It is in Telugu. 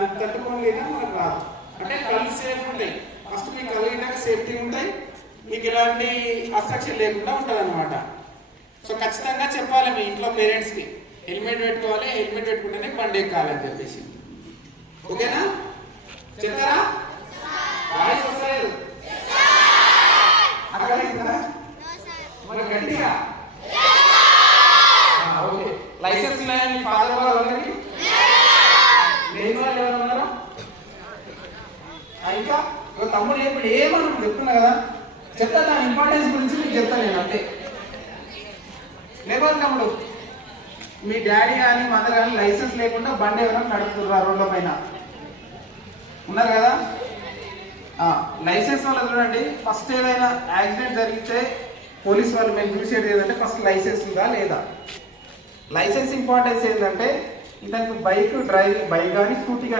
దాన్ని తట్టుకోలేక మనకు రాదు. అంటే కళ్ళు సేఫ్ ఉంటాయి, ఫస్ట్ మీకు కలిగినాక సేఫ్టీ ఉంటాయి, మీకు ఎలాంటి అబ్స్ట్రక్షన్ లేకుండా ఉంటుంది అనమాట. సో ఖచ్చితంగా చెప్పాలి మీ ఇంట్లో పేరెంట్స్కి, హెల్మెట్ పెట్టుకోవాలి, హెల్మెట్ పెట్టుకుంటేనే బండి ఎక్కాలి అని చెప్పేసి. ఓకేనా? చెప్తారా? వాయిస్ వస్తలేదు మరి గట్టిగా. ఓకే, లైసెన్స్ లేని ఫాదర్ వాళ్ళందరికీ లేని వాళ్ళు ఎవరు ఉన్నారా? ఇంకా తమ్ముడు ఇప్పుడు ఏమన్నా చెప్తున్నా కదా, చెప్తా దాని ఇంపార్టెన్స్ గురించి మీకు చెప్తాను నేను అంతే. లేకపోతే తమ్ముడు మీ డాడీ కానీ మదర్ కానీ లైసెన్స్ లేకుండా బండి ఏమైనా నడుపుతున్నారు రోడ్ల పైన ఉన్నారు కదా? లైసెన్స్ వాళ్ళు చూడండి, ఫస్ట్ ఏదైనా యాక్సిడెంట్ జరిగితే పోలీస్ వాళ్ళు మేము చూసేది ఏంటంటే ఫస్ట్ లైసెన్స్ ఉందా లేదా. లైసెన్స్ ఇంపార్టెన్స్ ఏంటంటే ఇతనికి బైక్ డ్రైవింగ్, బైక్ కానీ స్కూటీ కానీ